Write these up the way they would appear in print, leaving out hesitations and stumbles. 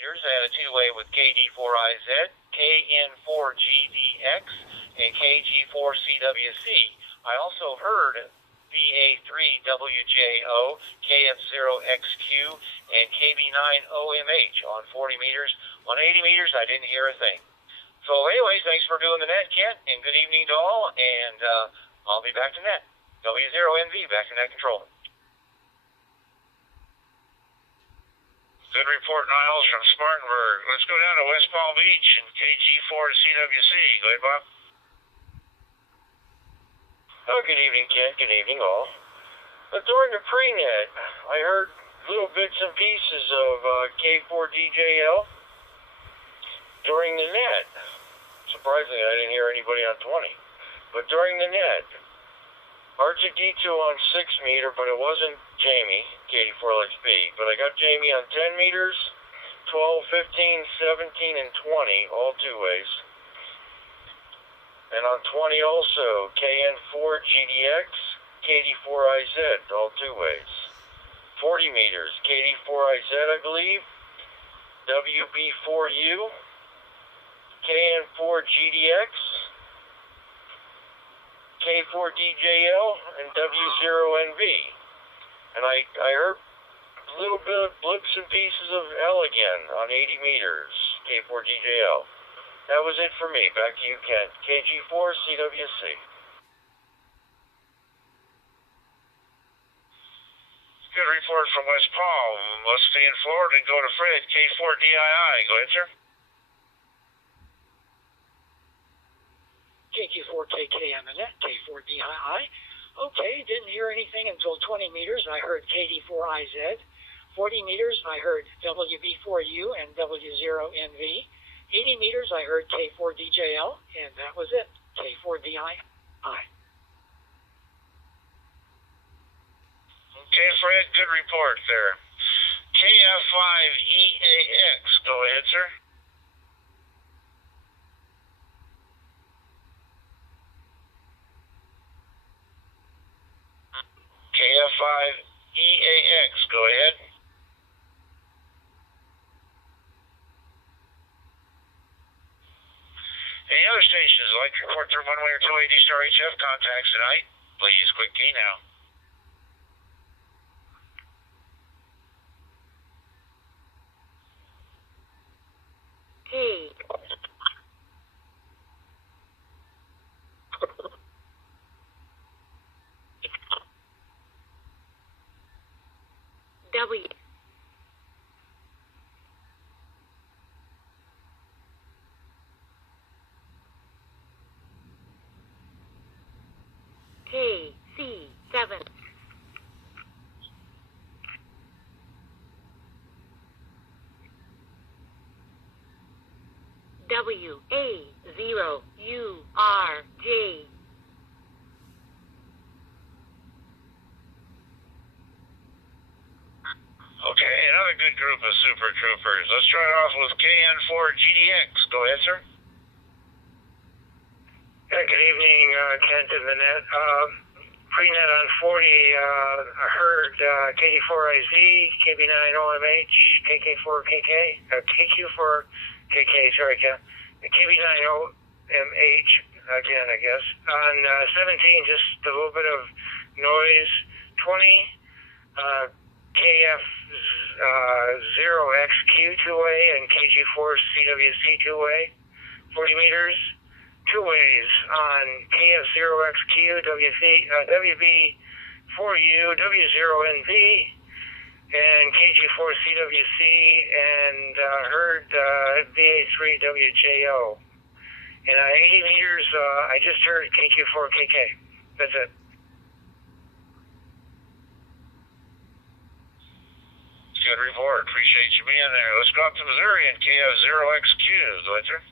meters, I had a two-way with KD4IZ, KN4GDX, and KG4CWC. I also heard VA3WJO, KF0XQ, and KB9OMH on 40 meters. On 80 meters, I didn't hear a thing. So anyways, thanks for doing the net, Kent, and good evening to all, and I'll be back to net. W0NV, back to net control. Good report, Niles, from Spartanburg. Let's go down to West Palm Beach and KG4CWC. Go ahead, Bob. Oh, good evening, Kent. Good evening, all. During the pre-net, I heard little bits and pieces of K4DJL. During the net, surprisingly, I didn't hear anybody on 20. But during the net, R2D2 on 6 meter, but it wasn't Jamie, KD4LXB. But I got Jamie on 10 meters, 12, 15, 17, and 20, all two ways. And on 20 also, KN4GDX, KD4IZ, all two ways. 40 meters, KD4IZ, I believe, WB4U, KN4GDX, K4DJL, and W0NV. And I heard a little bit of blips and pieces of L again on 80 meters, K4DJL. That was it for me. Back to you, Kent. KG4CWC. Good report from West Palm. Let's stay in Florida and go to Fred, K4DII. Go ahead, sir. KQ4KK on the net, K4DII. Okay, didn't hear anything until 20 meters. I heard KD4IZ. 40 meters, I heard WB4U and W0NV. 80 meters, I heard K4DJL, and that was it, K4DII. Okay, Fred, good report there. KF5EAX, go ahead, sir. KF5EAX, go ahead. Any other stations like to report their one-way or two-way D-Star HF contacts tonight? Please, quick key now. Hey. W. K. C. 7. W. A. 0. U. R. J. Okay, another good group of Super Troopers. Let's start off with KN4GDX. Go ahead, sir. Good evening, Kent and the net. Pre-net on 40, I heard KD4IZ, KB9OMH, KK4KK, KQ4KK, sorry, KB9OMH, again, I guess. On 17, just a little bit of noise. 20, KF0XQ two-way and KG4CWC two-way. 40 meters, two ways on KF0XQ, WB4U, W0NV, and KG4CWC, and heard VA3WJO. And on 80 meters, I just heard KQ4KK. That's it. Good report. Appreciate you being there. Let's go up to Missouri and KF0XQ. Go ahead, sir.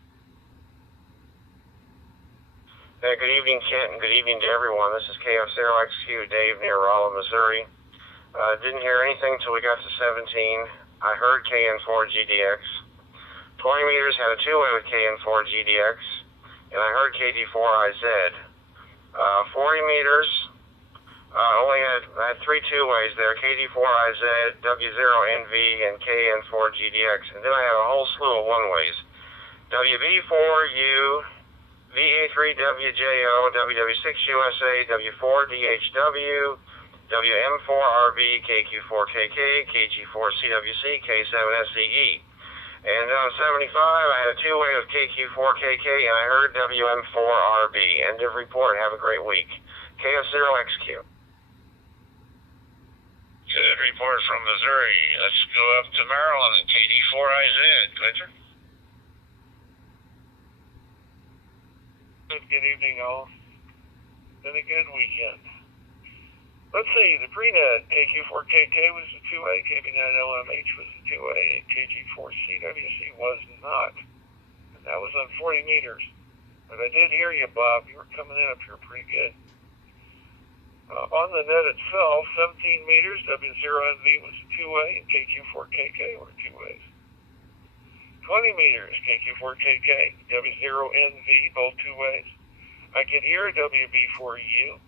Good evening, Kent, and good evening to everyone. This is KF0XQ, Dave, near Rolla, Missouri. Didn't hear anything until we got to 17. I heard KN4GDX. 20 meters had a two-way with KN4GDX, and I heard KD4IZ. 40 meters, I had 3 two-ways there, KD4IZ, W0NV, and KN4GDX. And then I had a whole slew of one-ways. WB4U, VA3WJO, WW6USA, W4DHW, WM4RB, KQ4KK, KG4CWC, K7SEE. And on 75, I had a two-way with KQ4KK, and I heard WM4RB. End of report. Have a great week. KF0XQ. Good report from Missouri. Let's go up to Maryland and KD4IZ. Clinton? Good evening, all. Been a good weekend. Let's see, the prenet KQ4KK was a 2A, KB9LMH was a 2A, and KG4CWC was not. And that was on 40 meters. But I did hear you, Bob. You were coming in up here pretty good. On the net itself, 17 meters, W0NV was a 2A, and KQ4KK were 2As. 20 meters, KQ4KK, W0NV, both 2As. I could hear WB4U,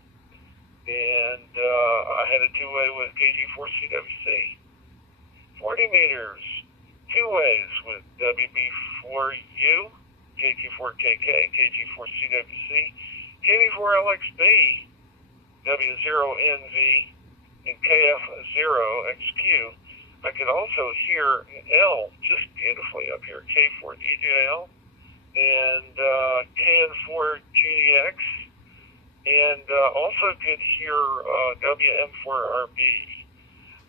and I had a 2A with KG4CWC. 40 meters, 2As with WB4U, KQ4KK, KG4CWC, KB4LXB, W0NV, and KF0XQ. I could also hear L just beautifully up here, K4DJL, and KN4GDX, and also could hear WM4RB.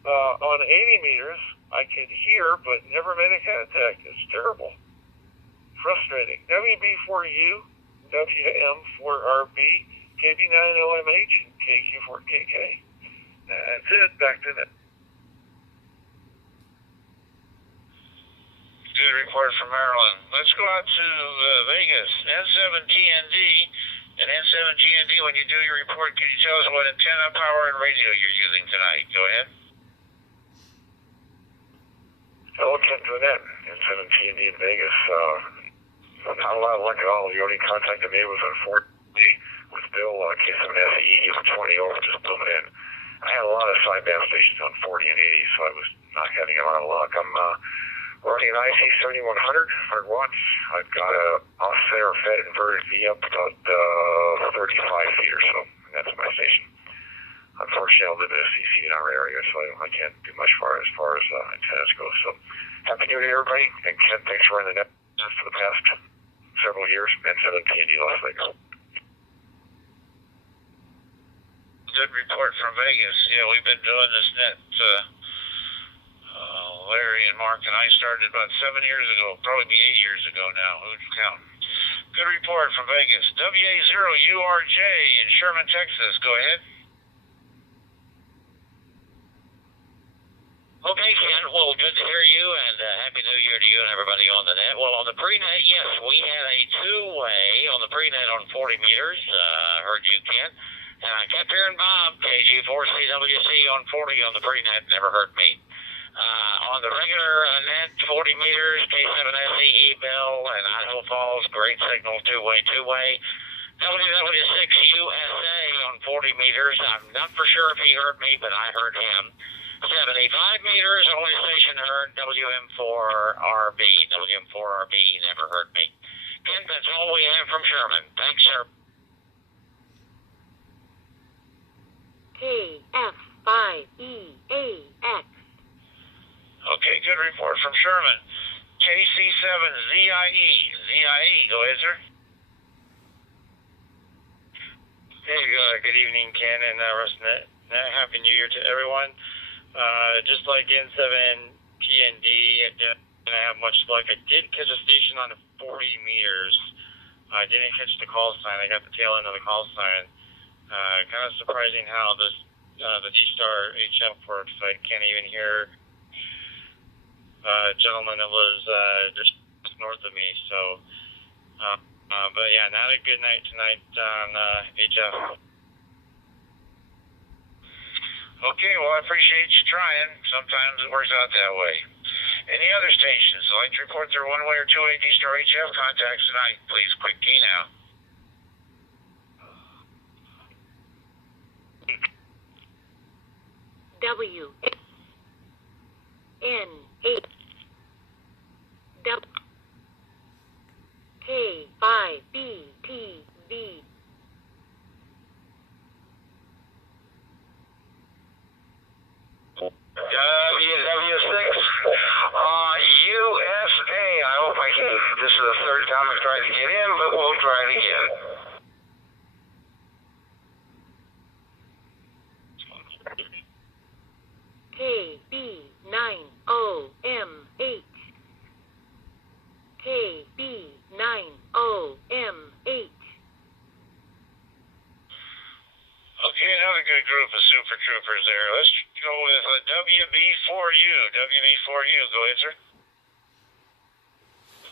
On 80 meters, I could hear but never made a contact. It's terrible. Frustrating. WB4U, WM4RB, KB9LMH, and KQ4KK. That's it. Back to that. Good report from Maryland. Let's go out to Vegas. N7TND. And N7TND, when you do your report, can you tell us what antenna, power, and radio you're using tonight? Go ahead. Hello, Ken Gwinnett, N7TND in Vegas. Not a lot of luck at all. The only contact I made was unfortunately with Bill, K7SE. He was 20 over, just booming in. I had a lot of sideband stations on 40 and 80, so I was not having a lot of luck. I'm running an IC7100, 100 watts. I've got a off-center fed inverted V up about 35 feet or so, and that's my station. Unfortunately, I live in a CC in our area, so I can't do much as far as antennas go. So, happy New Year, everybody, and Ken, thanks for running the net for the past several years, and N7TND Las Vegas. Good report from Vegas. Yeah, we've been doing this net. Larry and Mark and I started about 7 years ago, probably 8 years ago now. Who'd count? Good report from Vegas. WA0URJ in Sherman, Texas. Go ahead. Okay, Ken. Well, good to hear you, and Happy New Year to you and everybody on the net. Well, on the pre-net, yes, we had a two-way on the pre-net on 40 meters. Heard you, Ken. And I kept hearing Bob, KG4CWC on 40 on the pre-net. Never heard me. On the regular net, 40 meters, K7SEE Bill and Idaho Falls, great signal, two-way. WW6USA on 40 meters. I'm not for sure if he heard me, but I heard him. 75 meters, only station heard WM4RB. WM4RB never heard me. Ken, that's all we have from Sherman. Thanks, sir. KF5EAX. Okay, good report from Sherman. KC7ZIE. ZIE, go ahead, sir. Hey, good evening, Ken and Rusnet. Happy New Year to everyone. Just like N7TND, didn't have much luck. I did catch a station on 40 meters. I didn't catch the call sign. I got the tail end of the call sign. Kind of surprising how the D-Star HF works. I can't even hear a gentleman that was just north of me. So, but yeah, not a good night tonight on HF. Okay, well, I appreciate you trying. Sometimes it works out that way. Any other stations would like to report their one-way or two-way D-Star HF contacts tonight? Please, quick key now. W N 8 W K 5 B T V WW6 USA. I hope I can. This is the third time I've tried to get in, but we'll try it again. K B 9 O M H K B 9 O M H. Okay, another good group of Super Troopers there. Let's go with WB4U. WB4U, go ahead, sir.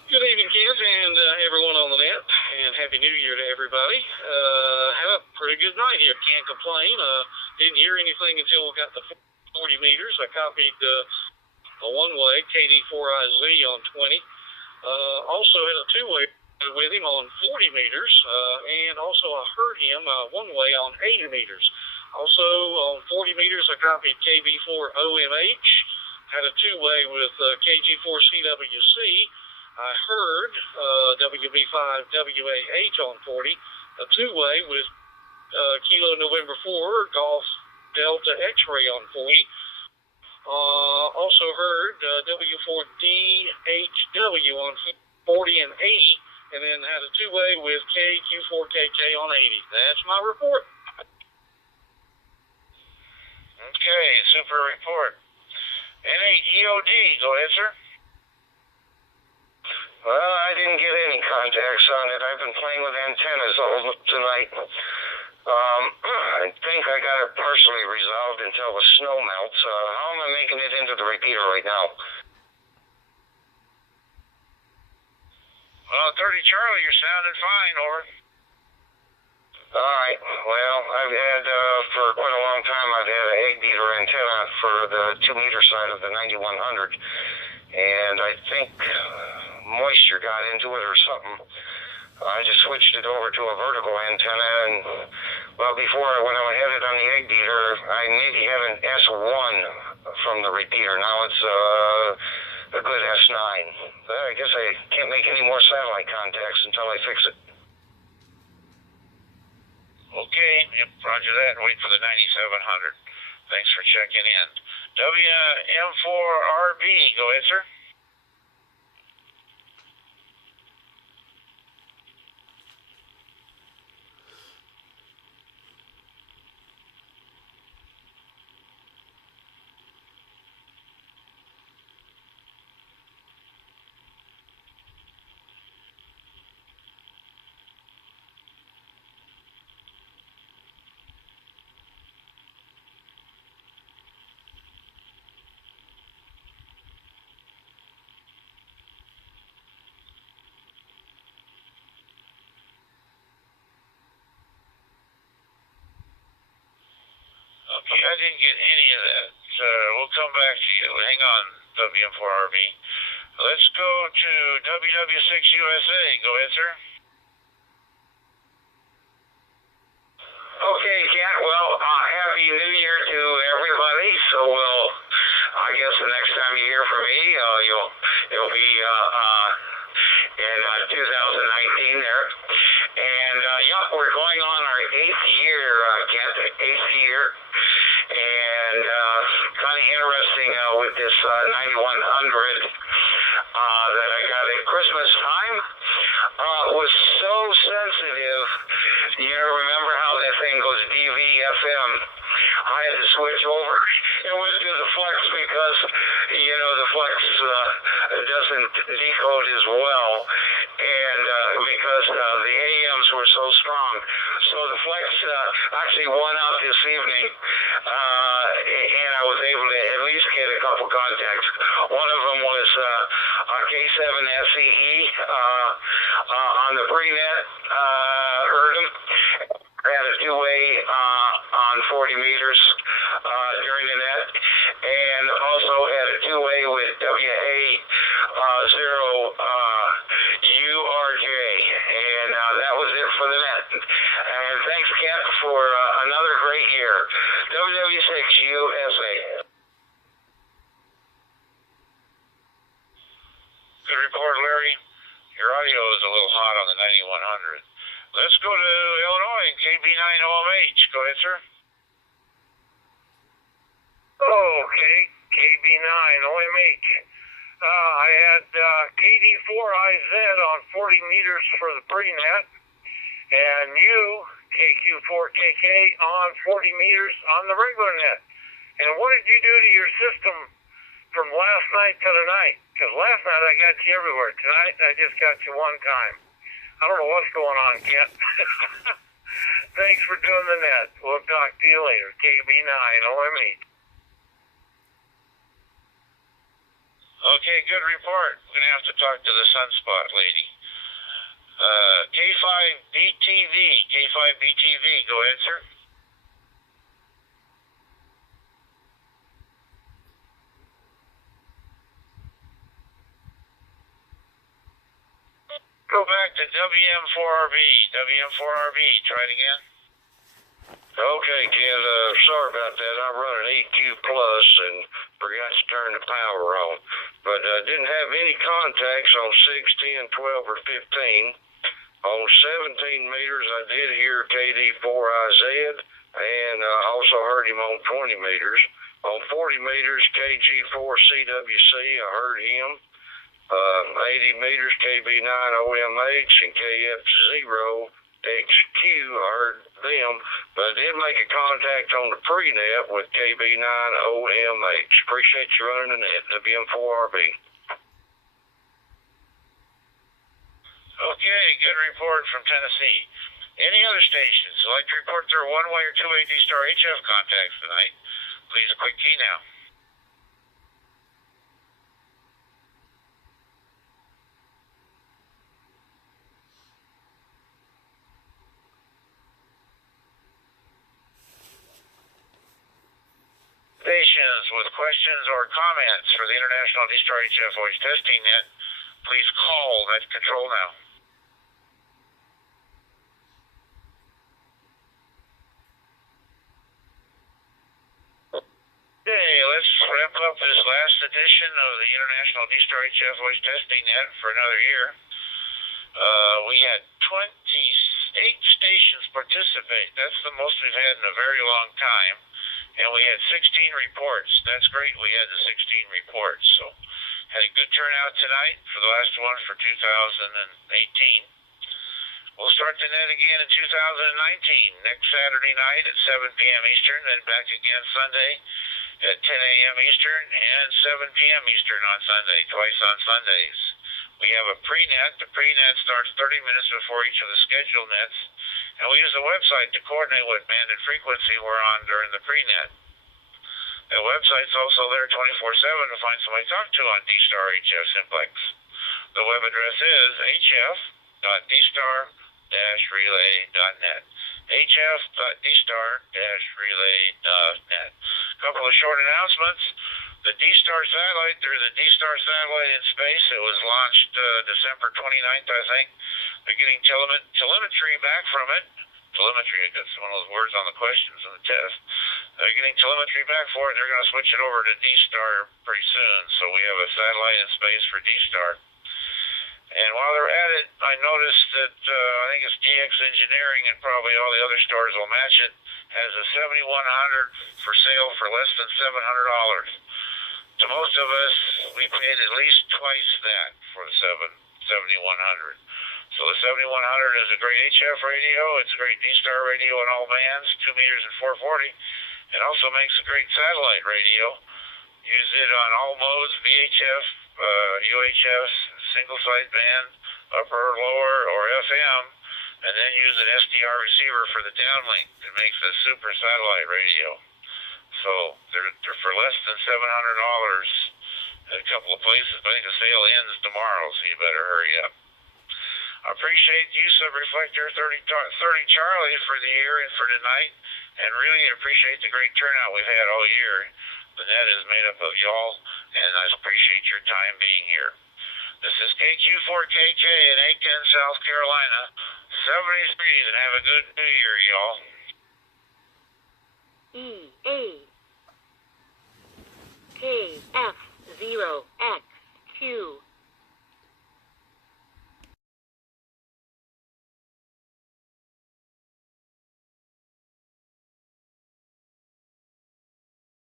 Good evening, kids, and everyone on the net, and Happy New Year to everybody. Had a pretty good night here. Can't complain. Didn't hear anything until we got the 40 meters. I copied a one-way KD4IZ on 20. Also had a two-way with him on 40 meters, and also I heard him one-way on 80 meters. Also on 40 meters, I copied KB4OMH. Had a two-way with KG4CWC. I heard WB5WAH on 40, a two-way with Kilo November 4, Golf Delta X-Ray on 40. Also heard W4DHW on 40 and 80, and then had a two-way with KQ4KK on 80. That's my report. Okay, super report. N8EOD, go ahead, sir. Well, I didn't get any contacts on it. I've been playing with antennas all tonight. I think I got it partially resolved until the snow melts. How am I making it into the repeater right now? 30 Charlie, you're sounding fine, over. All right. Well, I've had, for quite a long time, I've had an egg beater antenna for the 2-meter side of the 9100. And I think moisture got into it or something. I just switched it over to a vertical antenna, and, well, before when I had it on the egg beater, I maybe had an S1 from the repeater. Now it's a good S9. But I guess I can't make any more satellite contacts until I fix it. Okay, yep, roger that, and wait for the 9700. Thanks for checking in. WM4RB, go ahead, sir. Okay, I didn't get any of that. We'll come back to you. Hang on, WM4RB. Let's go to WW6USA. Go ahead, sir. Okay, Cat. Well, Happy New Year to everybody. So, I guess the next time you hear from me, it'll be in 2019 there. And, yeah, we're going on our 8th year, Cat, 8th year. And kind of interesting with this 9100 that I got at Christmas time. Was so sensitive. You remember how that thing goes DV FM? I had to switch over and went to the Flex because, the Flex doesn't decode as well. And because the AMs were so strong. So the Flex actually won out this evening. And I was able to at least get a couple contacts. One of them was K7SEE on the pre-net. Heard him. Had a two-way on 40 meters during the net. And also had a two-way with WA0URJ. And that was it for the net. And thanks, Cat, for another great year. WW6 USA. Your audio is a little hot on the 9100. Let's go to Illinois and KB9OMH. Go ahead, sir. Okay, KB9OMH. I had KD4IZ on 40 meters for the pre-net, and you, KQ4KK, on 40 meters on the regular net. And what did you do to your system from last night to tonight? Because last night I got you everywhere. Tonight I just got you one time. I don't know what's going on, Kent. Thanks for doing the net. We'll talk to you later. KB9OMH. Okay, good report. We're going to have to talk to the Sunspot lady. K5BTV, go ahead, sir. Go back to WM4RB, try it again. Okay, Ken, sorry about that. I'm running EQ Plus and forgot to turn the power on. But I didn't have any contacts on 6, 10, 12, or 15. On 17 meters, I did hear KD4IZ, and I also heard him on 20 meters. On 40 meters, KG4CWC, I heard him. 80 meters, KB9OMH, and KF0XQ, I heard them, but I did make a contact on the pre-net with KB9OMH. Appreciate you running the net, WM4RB. Okay, good report from Tennessee. Any other stations would like to report their one-way or two-way D-Star HF contacts tonight? Please, a quick key now. Stations with questions or comments for the International D-Star HF Voice Testing Net, please call that control now. Okay, let's wrap up this last edition of the International D-Star HF Voice Testing Net for another year. We had 28 stations participate. That's the most we've had in a very long time. And we had 16 reports. That's great. We had the 16 reports. So had a good turnout tonight for the last one for 2018. We'll start the net again in 2019, next Saturday night at 7 p.m. Eastern, then back again Sunday at 10 a.m. Eastern and 7 p.m. Eastern on Sunday, twice on Sundays. We have a pre-net. The pre-net starts 30 minutes before each of the scheduled nets. And we use the website to coordinate what band and frequency we're on during the pre-net. The website's also there 24/7 to find somebody to talk to on D-Star HF Simplex. The web address is hf.dstar-relay.net. hf.dstar-relay.net. A couple of short announcements. The D-Star satellite, there's a D-Star satellite in space. It was launched December 29th, I think. They're getting telemetry back from it. Telemetry, that's one of those words on the questions in the test. They're getting telemetry back for it. They're going to switch it over to D-Star pretty soon. So we have a satellite in space for D-Star. And while they're at it, I noticed that I think it's DX Engineering and probably all the other stores will match it, has a 7100 for sale for less than $700. To most of us, we paid at least twice that for the 7100. So the 7100 is a great HF radio. It's a great D-Star radio in all bands, 2 meters and 440. It also makes a great satellite radio. Use it on all modes, VHF, UHF, single sideband, upper, lower, or FM, and then use an SDR receiver for the downlink. It makes a super satellite radio. So they're for less than $700 at a couple of places. I think the sale ends tomorrow, so you better hurry up. I appreciate use of Reflector 30 Charlie for the year and for tonight, and really appreciate the great turnout we've had all year. The net is made up of y'all, and I appreciate your time being here. This is KQ4KK in Aiken, South Carolina. 70 degrees, and have a good New Year, y'all. EA KF0